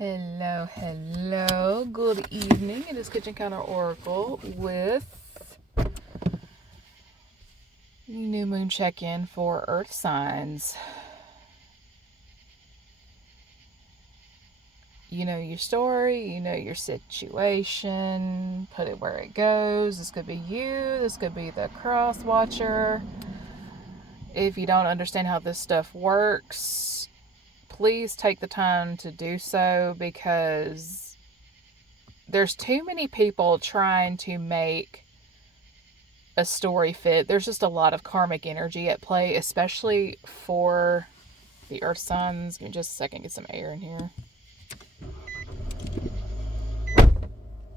Hello. Good evening. It is Kitchen Counter Oracle with new moon check-in for Earth signs. You know your story, you know your situation, put it where it goes. This could be you, this could be the cross watcher. If you don't understand how this stuff works, please take the time to do so, because there's too many people trying to make a story fit. There's just a lot of karmic energy at play, especially for the earth signs. Give me just a second, get some air in here.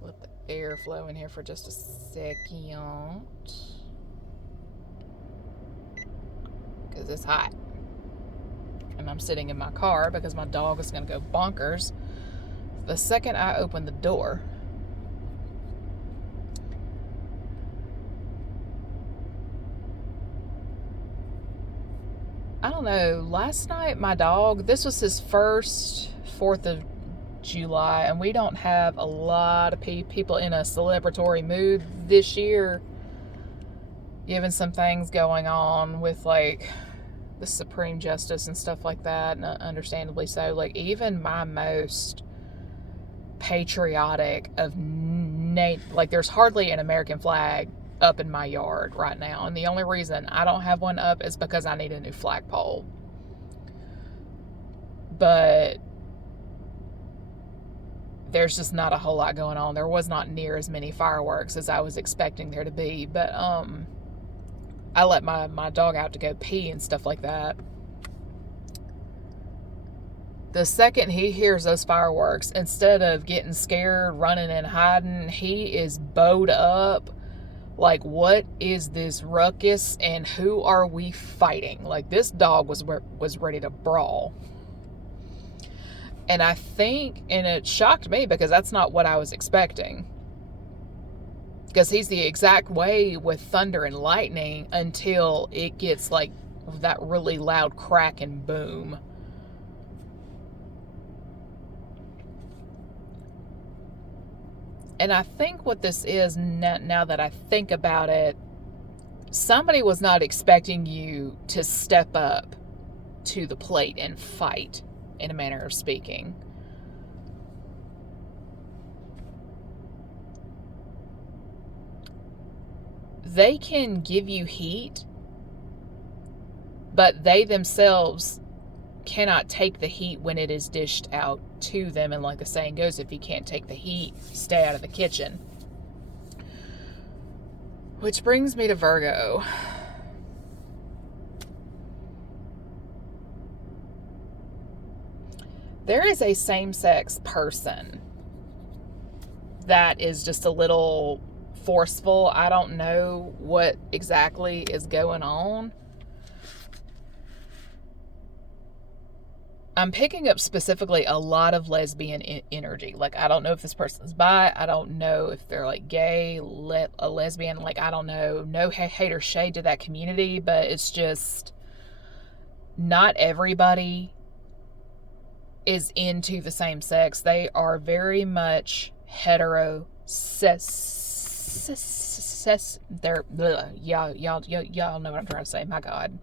Let the air flow in here for just a second, because it's hot. And I'm sitting in my car because my dog is going to go bonkers the second I open the door. I don't know, last night my dog, this was his first 4th of July, and we don't have a lot of people in a celebratory mood this year, given some things going on with like the Supreme Justice and stuff like that, and understandably so. Like, even my most patriotic of like, there's hardly an American flag up in my yard right now, and the only reason I don't have one up is because I need a new flagpole. But there's just not a whole lot going on. There was not near as many fireworks as I was expecting there to be, but I let my dog out to go pee and stuff like that. The second he hears those fireworks, instead of getting scared, running and hiding, he is bowed up. Like, what is this ruckus, and who are we fighting? Like, this dog was ready to brawl. And I think, and it shocked me because that's not what I was expecting. Because he's the exact way with thunder and lightning until it gets like that really loud crack and boom. And I think what this is, now that I think about it, somebody was not expecting you to step up to the plate and fight, in a manner of speaking. They can give you heat, but they themselves cannot take the heat when it is dished out to them. And like the saying goes, if you can't take the heat, stay out of the kitchen. Which brings me to Virgo. There is a same-sex person that is just a little forceful. I don't know what exactly is going on. I'm picking up specifically a lot of lesbian energy. Like, I don't know if this person's bi. I don't know if they're like gay, a lesbian. Like, I don't know. No hate or shade to that community, but it's just not everybody is into the same sex. They are very much hetero. They're y'all know what I'm trying to say. My God.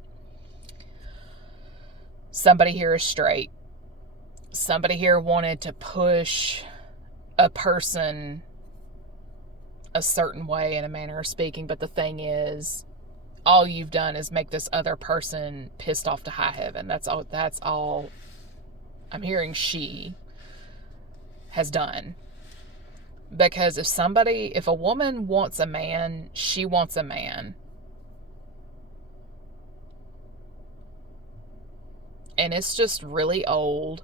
Somebody here is straight. Somebody here wanted to push a person a certain way, in a manner of speaking, but the thing is, all you've done is make this other person pissed off to high heaven. That's all I'm hearing she has done. Because if a woman wants a man, she wants a man. And it's just really old.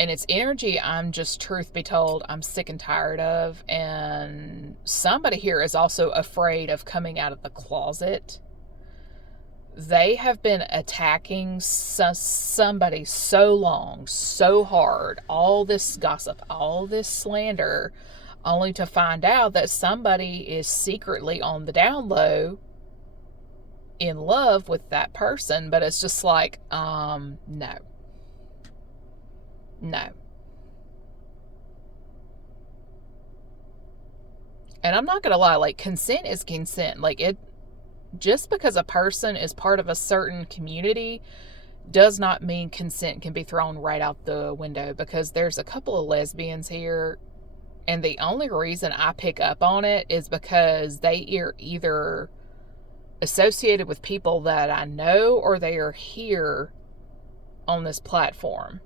And it's energy I'm just, truth be told, I'm sick and tired of. And somebody here is also afraid of coming out of the closet. They have been attacking somebody so long, so hard, all this gossip, all this slander, only to find out that somebody is secretly on the down low in love with that person. But it's just like, no. No. And I'm not going to lie, like, consent is consent. Like, it, just because a person is part of a certain community does not mean consent can be thrown right out the window, because there's a couple of lesbians here, and the only reason I pick up on it is because they are either associated with people that I know, or they are here on this platform.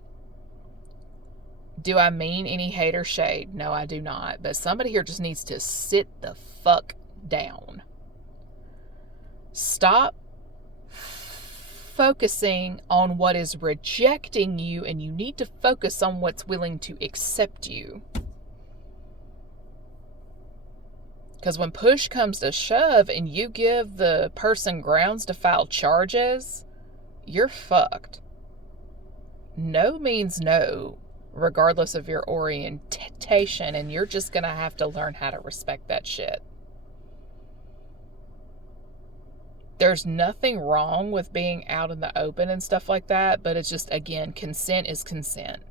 Do I mean any hate or shade? No, I do not. But somebody here just needs to sit the fuck down. Stop focusing on what is rejecting you, and you need to focus on what's willing to accept you. Because when push comes to shove and you give the person grounds to file charges, you're fucked. No means no, regardless of your orientation, and you're just going to have to learn how to respect that shit. There's nothing wrong with being out in the open and stuff like that, but it's just, again, consent is consent.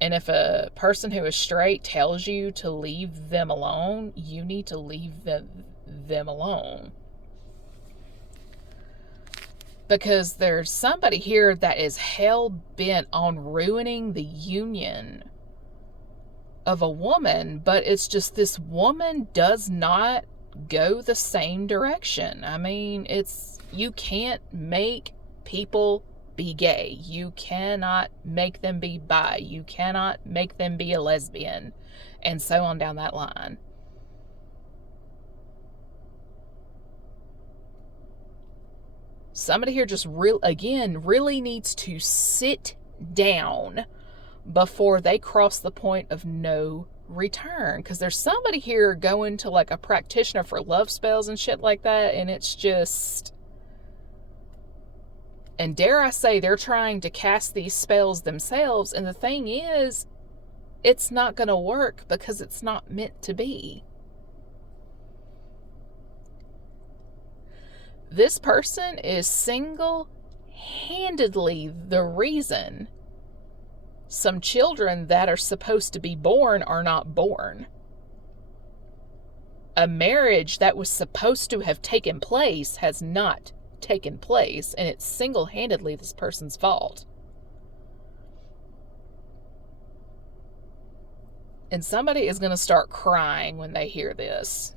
And if a person who is straight tells you to leave them alone, you need to leave them alone. Because there's somebody here that is hell-bent on ruining the union of a woman, but it's just this woman does not go the same direction. I mean, you can't make people be gay. You cannot make them be bi. You cannot make them be a lesbian, and so on down that line. Somebody here just really needs to sit down before they cross the point of no return. Because there's somebody here going to like a practitioner for love spells and shit like that, and it's just... And dare I say, they're trying to cast these spells themselves, and the thing is, it's not going to work because it's not meant to be. This person is single-handedly the reason some children that are supposed to be born are not born. A marriage that was supposed to have taken place has not taken place, and it's single-handedly this person's fault. And somebody is going to start crying when they hear this.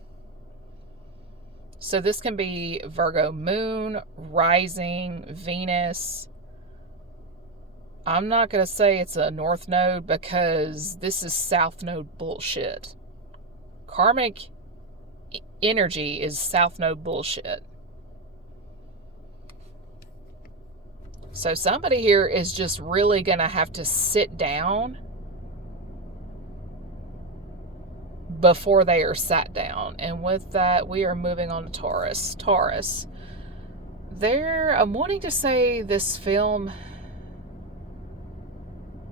So this can be Virgo moon, rising, Venus. I'm not going to say it's a north node because this is south node bullshit. Karmic energy is south node bullshit. So somebody here is just really going to have to sit down before they are sat down. And with that, we are moving on to Taurus. Taurus. I'm wanting to say this film,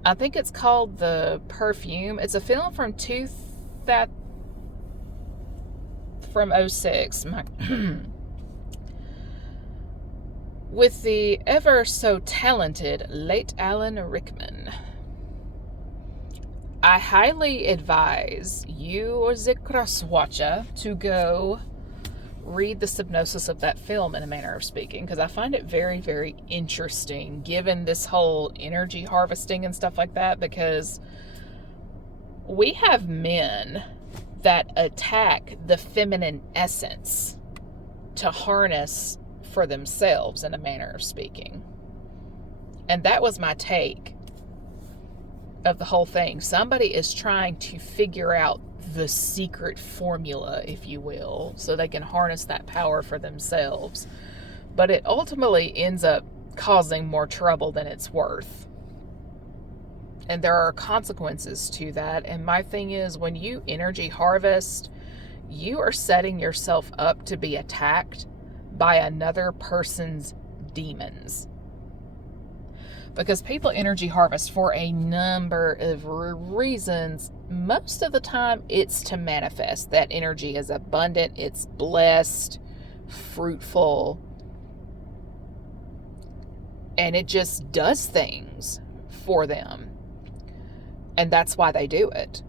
I think it's called The Perfume. It's a film from 2006. With the ever so talented late Alan Rickman. I highly advise you, the cross watcher, to go read the synopsis of that film, in a manner of speaking, because I find it very, very interesting, given this whole energy harvesting and stuff like that, because we have men that attack the feminine essence to harness for themselves, in a manner of speaking. And that was my take of the whole thing. Somebody is trying to figure out the secret formula, if you will, so they can harness that power for themselves. But it ultimately ends up causing more trouble than it's worth. And there are consequences to that. And my thing is, when you energy harvest, you are setting yourself up to be attacked by another person's demons. Because people energy harvest for a number of reasons. Most of the time, it's to manifest. That energy is abundant, it's blessed, fruitful, and it just does things for them. And that's why they do it.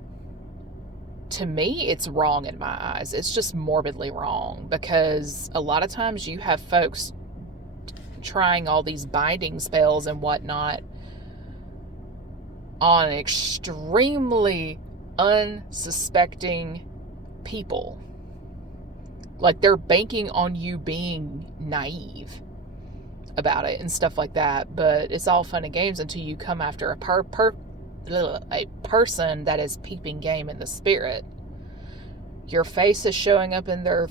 To me, it's wrong in my eyes. It's just morbidly wrong, because a lot of times you have folks trying all these binding spells and whatnot on extremely unsuspecting people. Like, they're banking on you being naive about it and stuff like that. But it's all fun and games until you come after a person that is peeping game in the spirit. Your face is showing up in their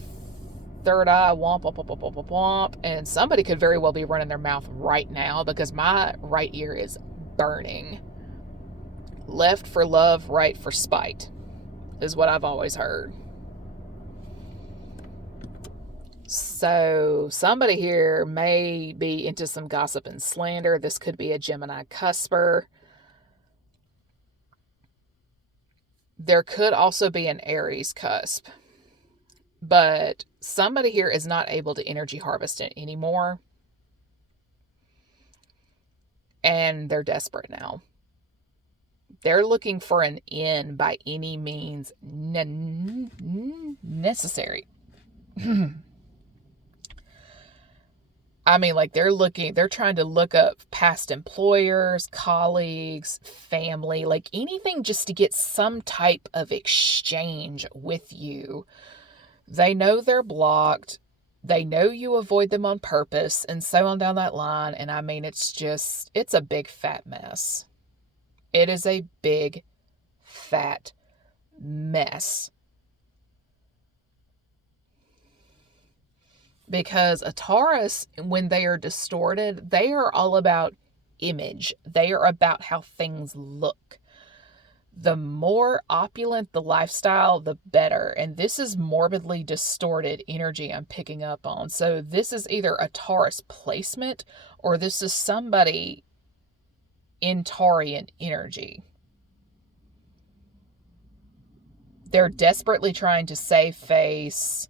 third eye, womp, womp, womp, womp, womp, womp, and somebody could very well be running their mouth right now, because my right ear is burning. Left for love, right for spite, is what I've always heard. So somebody here may be into some gossip and slander. This could be a Gemini cusper. There could also be an Aries cusp. But somebody here is not able to energy harvest it anymore. And they're desperate now. They're looking for an in by any means necessary. I mean, like, they're trying to look up past employers, colleagues, family, like anything just to get some type of exchange with you. They know they're blocked. They know you avoid them on purpose, and so on down that line. And I mean, it's a big fat mess. It is a big fat mess. Because a Taurus, when they are distorted, they are all about image. They are about how things look. The more opulent the lifestyle, the better. And this is morbidly distorted energy I'm picking up on. So this is either a Taurus placement, or this is somebody in Taurian energy. They're desperately trying to save face.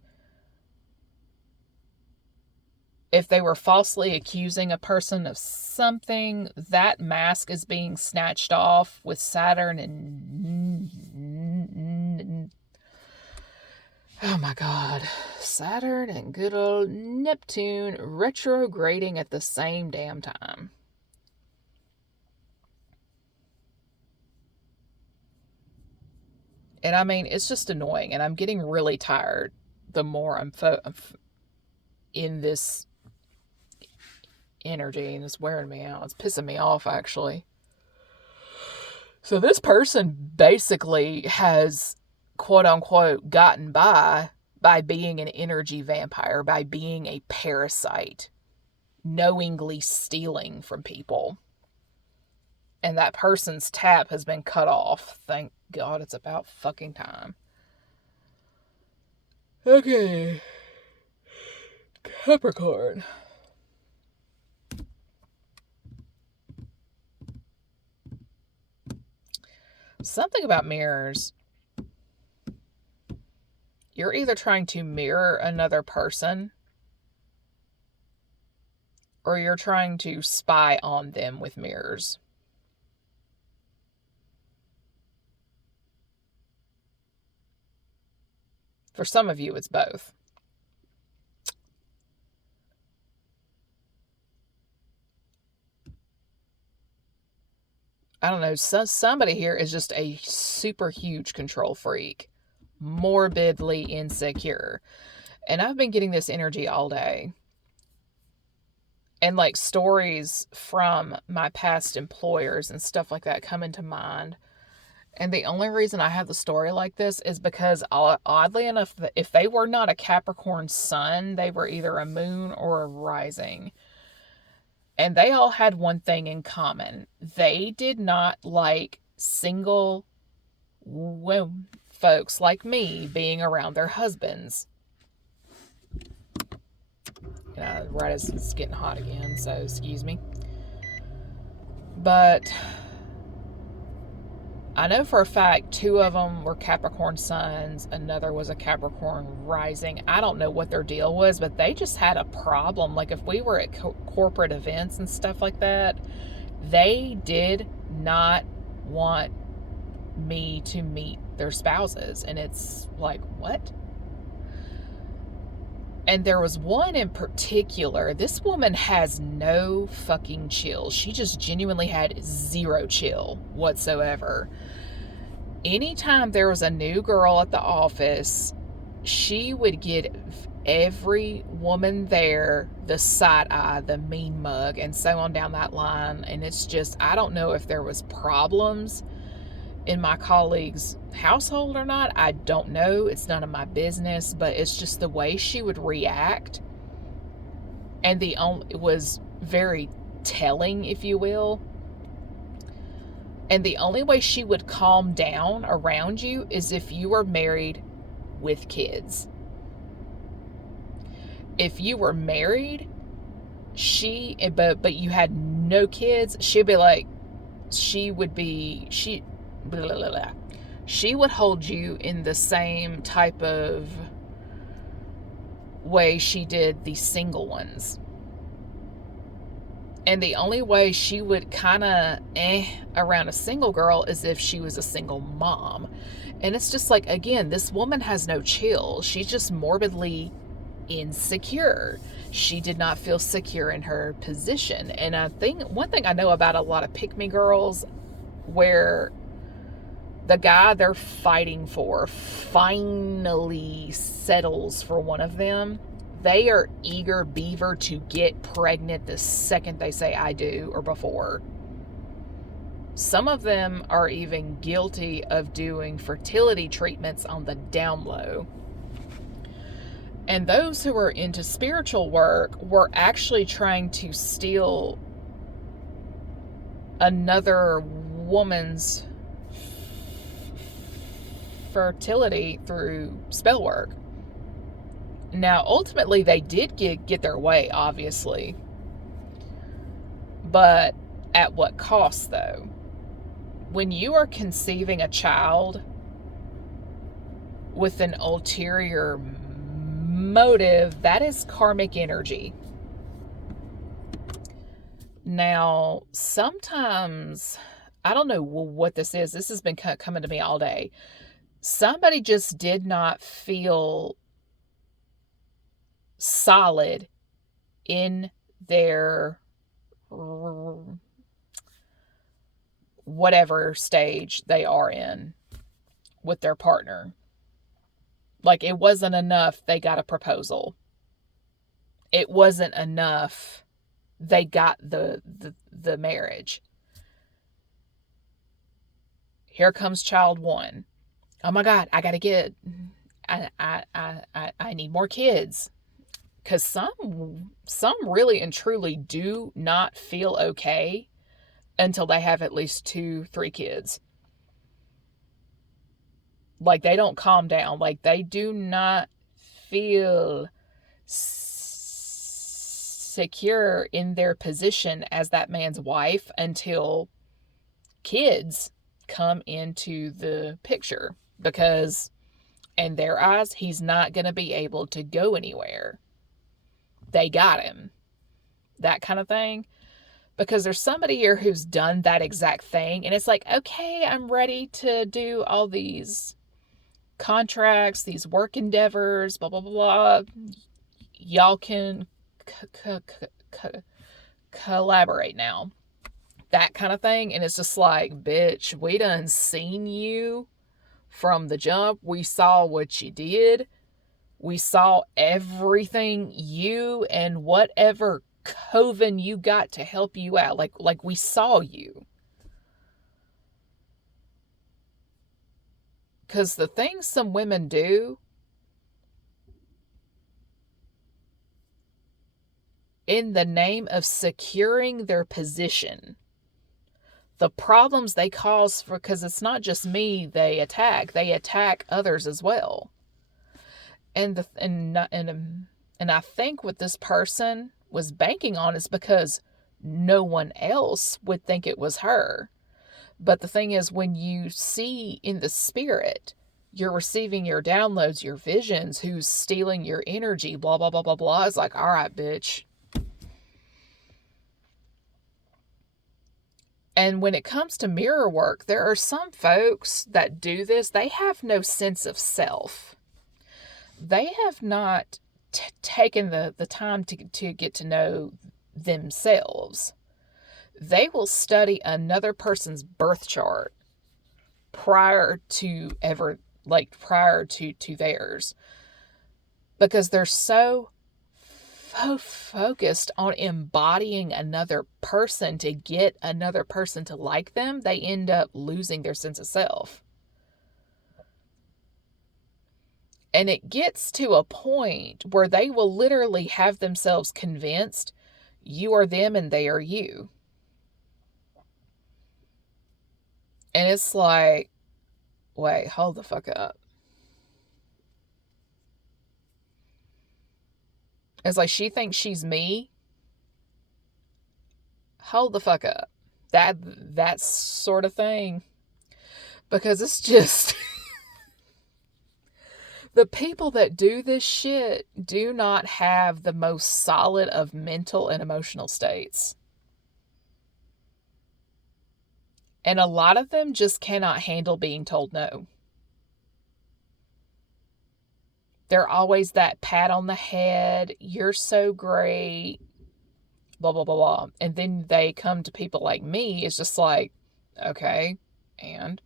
If they were falsely accusing a person of something, that mask is being snatched off with Saturn and... oh my God. Saturn and good old Neptune retrograding at the same damn time. And I mean, it's just annoying. And I'm getting really tired the more I'm in this energy, and it's wearing me out. It's pissing me off, actually. So this person basically has, quote unquote, gotten by being an energy vampire, by being a parasite, knowingly stealing from people. And that person's tap has been cut off. Thank God, it's about fucking time. Okay. Capricorn. Something about mirrors. You're either trying to mirror another person, or you're trying to spy on them with mirrors. For some of you, it's both. I don't know, somebody here is just a super huge control freak, morbidly insecure. And I've been getting this energy all day. And like stories from my past employers and stuff like that come into mind. And the only reason I have the story like this is because, oddly enough, if they were not a Capricorn sun, they were either a moon or a rising. And they all had one thing in common. They did not like single folks like me being around their husbands. Right as it's getting hot again, so excuse me. But I know for a fact 2 of them were Capricorn suns. Another was a Capricorn rising. I don't know what their deal was, but they just had a problem. Like, if we were at corporate events and stuff like that, they did not want me to meet their spouses. And it's like, what? And there was one in particular. This woman has no fucking chill. She just genuinely had zero chill whatsoever. Anytime there was a new girl at the office, she would give every woman there the side eye, the mean mug, and so on down that line. And it's just, I don't know if there was problems in my colleague's household or not. I don't know. It's none of my business, but it's just the way she would react. And it was very telling, if you will. And the only way she would calm down around you is if you were married with kids. If you were married, but you had no kids, she would hold you in the same type of way she did the single ones. And the only way she would kind of around a single girl is if she was a single mom. And it's just like, again, this woman has no chill. She's just morbidly insecure. She did not feel secure in her position. And I think one thing I know about a lot of pick-me girls, where the guy they're fighting for finally settles for one of them, they are eager beaver to get pregnant the second they say I do or before. Some of them are even guilty of doing fertility treatments on the down low. And those who are into spiritual work were actually trying to steal another woman's fertility through spell work. Now, ultimately, they did get their way, obviously. But at what cost, though? When you are conceiving a child with an ulterior motive, that is karmic energy. Now, sometimes, I don't know what this is. This has been coming to me all day. Somebody just did not feel solid in their whatever stage they are in with their partner. Like, it wasn't enough they got a proposal. It wasn't enough they got the marriage. Here comes child one. Oh my God, I gotta get, I need more kids. Because some really and truly do not feel okay until they have at least 2-3 kids. Like, they don't calm down. Like, they do not feel secure in their position as that man's wife until kids come into the picture. Because in their eyes, he's not going to be able to go anywhere. They got him. That kind of thing. Because there's somebody here who's done that exact thing. And it's like, okay, I'm ready to do all these contracts, these work endeavors, blah, blah, blah. Y'all can collaborate now. That kind of thing. And it's just like, bitch, we done seen you from the jump. We saw what you did. We saw everything you and whatever coven you got to help you out. Like we saw you. Because the things some women do in the name of securing their position, the problems they cause because it's not just me they attack others as well. And I think what this person was banking on is because no one else would think it was her. But the thing is, when you see in the spirit, you're receiving your downloads, your visions, who's stealing your energy, blah, blah, blah, blah, blah. It's like, all right, bitch. And when it comes to mirror work, there are some folks that do this. They have no sense of self. They have not taken the time to get to know themselves. They will study another person's birth chart prior to theirs, because they're so focused on embodying another person to get another person to like them, they end up losing their sense of self. And it gets to a point where they will literally have themselves convinced you are them and they are you. And it's like, wait, hold the fuck up. It's like, she thinks she's me. Hold the fuck up. That sort of thing. Because it's just the people that do this shit do not have the most solid of mental and emotional states. And a lot of them just cannot handle being told no. They're always that pat on the head, you're so great, blah, blah, blah, blah. And then they come to people like me, it's just like, okay, and?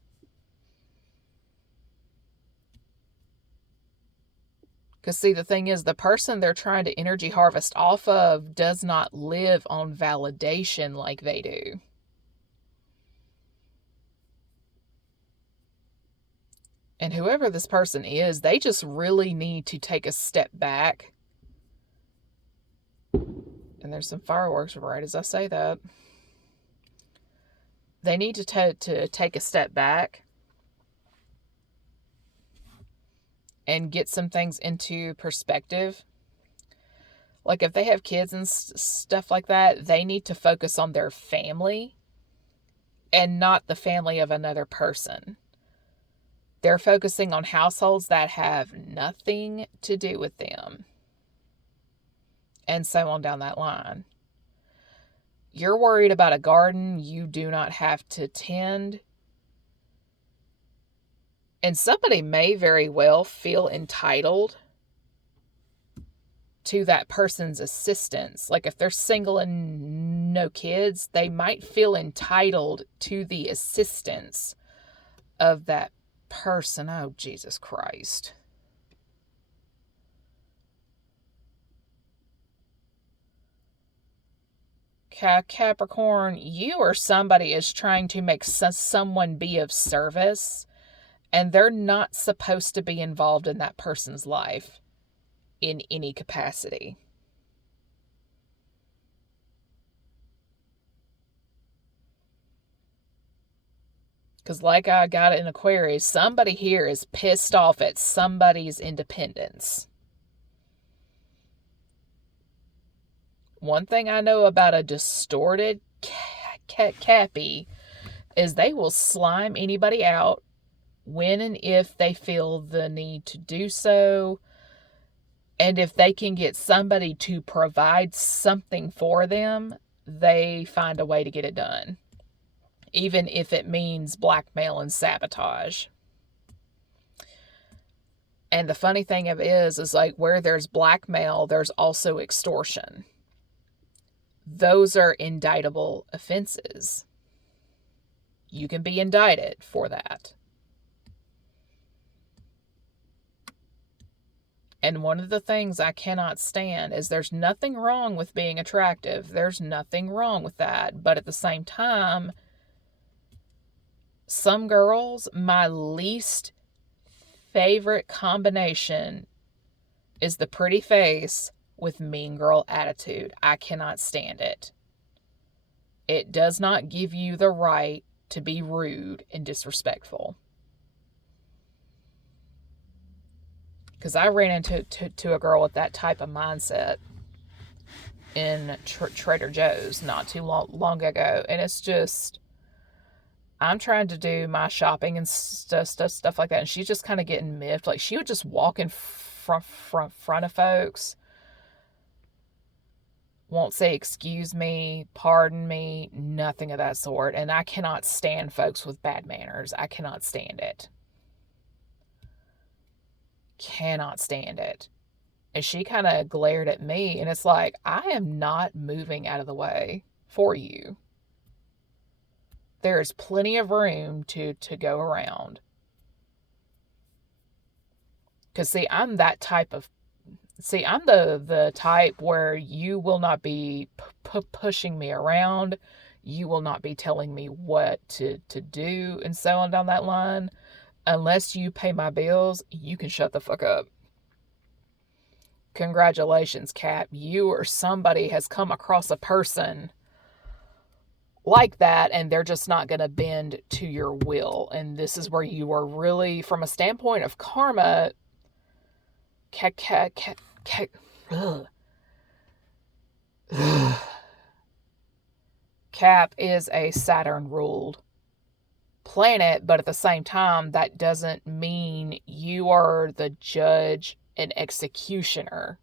Because, see, the thing is, the person they're trying to energy harvest off of does not live on validation like they do. And whoever this person is, they just really need to take a step back. And there's some fireworks right as I say that. They need to take a step back and get some things into perspective. Like, if they have kids and stuff like that, they need to focus on their family and not the family of another person. They're focusing on households that have nothing to do with them. And so on down that line. You're worried about a garden you do not have to tend. And somebody may very well feel entitled to that person's assistance. Like, if they're single and no kids, they might feel entitled to the assistance of that person. Oh, Jesus Christ. Capricorn, you or somebody is trying to make someone be of service, and they're not supposed to be involved in that person's life in any capacity. Because, like I got it in Aquarius, somebody here is pissed off at somebody's independence. One thing I know about a distorted Cappy is they will slime anybody out when and if they feel the need to do so. And if they can get somebody to provide something for them, they find a way to get it done. Even if it means blackmail and sabotage. And the funny thing of it is like, where there's blackmail, there's also extortion. Those are indictable offenses. You can be indicted for that. And one of the things I cannot stand is there's nothing wrong with being attractive. There's nothing wrong with that. But at the same time, some girls, my least favorite combination is the pretty face with mean girl attitude. I cannot stand it. It does not give you the right to be rude and disrespectful. Because I ran into a girl with that type of mindset in Trader Joe's not too long ago. And it's just, I'm trying to do my shopping and stuff like that. And she's just kind of getting miffed. Like, she would just walk in front of folks won't say excuse me, pardon me, nothing of that sort. And I cannot stand folks with bad manners. I cannot stand it. Cannot stand it. And she kind of glared at me, and it's like, I am not moving out of the way for you. There is plenty of room to go around. Because, see, I'm that type of... See, I'm the type where you will not be pushing me around. You will not be telling me what to do and so on down that line. Unless you pay my bills, you can shut the fuck up. Congratulations, Cap. You or somebody has come across a person like that, and they're just not going to bend to your will. And this is where you are really, from a standpoint of karma, Cap is a Saturn-ruled planet, but at the same time, that doesn't mean you are the judge and executioner.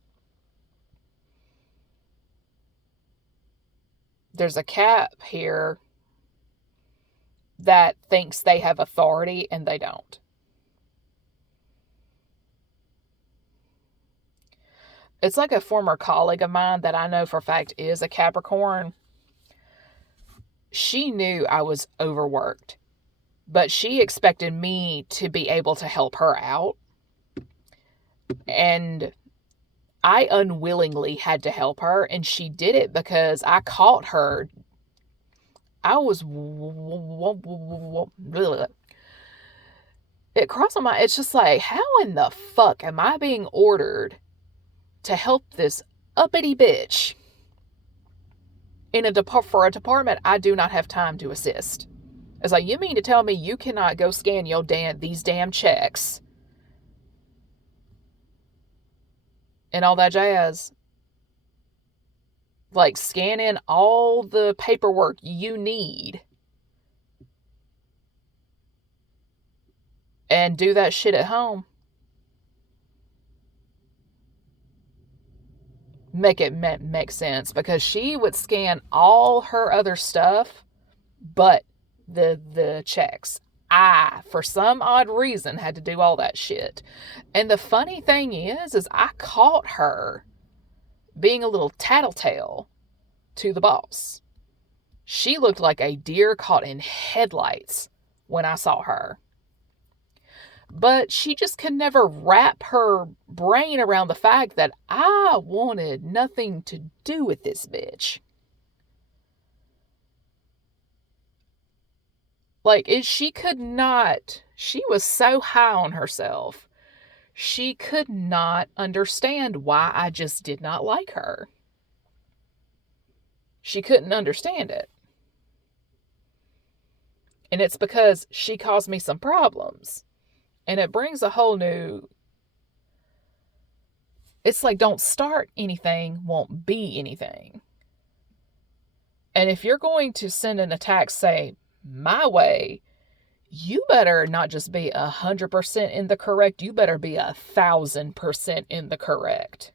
There's a Cap here that thinks they have authority, and they don't. It's like a former colleague of mine that I know for a fact is a Capricorn. She knew I was overworked, but she expected me to be able to help her out. And I unwillingly had to help her, and she did it because I caught her. I was... It crossed my mind. It's just like, how in the fuck am I being ordered to help this uppity bitch for a department I do not have time to assist? It's like, you mean to tell me you cannot go scan these damn checks and all that jazz? Like, scan in all the paperwork you need and do that shit at home. Make it make sense, because she would scan all her other stuff but the checks. I, for some odd reason, had to do all that shit. And the funny thing is I caught her being a little tattletale to the boss. She looked like a deer caught in headlights when I saw her. But she just could never wrap her brain around the fact that I wanted nothing to do with this bitch. Like, she could not... She was so high on herself. She could not understand why I just did not like her. She couldn't understand it. And it's because she caused me some problems. And it brings a whole new... It's like, don't start anything, won't be anything. And if you're going to send an attack, say, my way, you better not just be 100% in the correct, you better be 1,000% in the correct.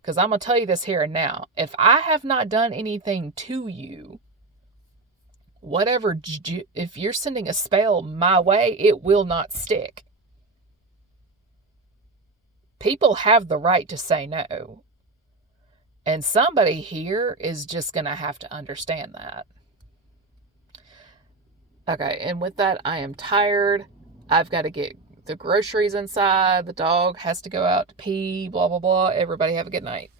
Because I'm going to tell you this here and now. If I have not done anything to you, whatever, if you're sending a spell my way, it will not stick. People have the right to say no. And somebody here is just going to have to understand that. Okay, and with that, I am tired. I've got to get the groceries inside. The dog has to go out to pee, blah, blah, blah. Everybody have a good night.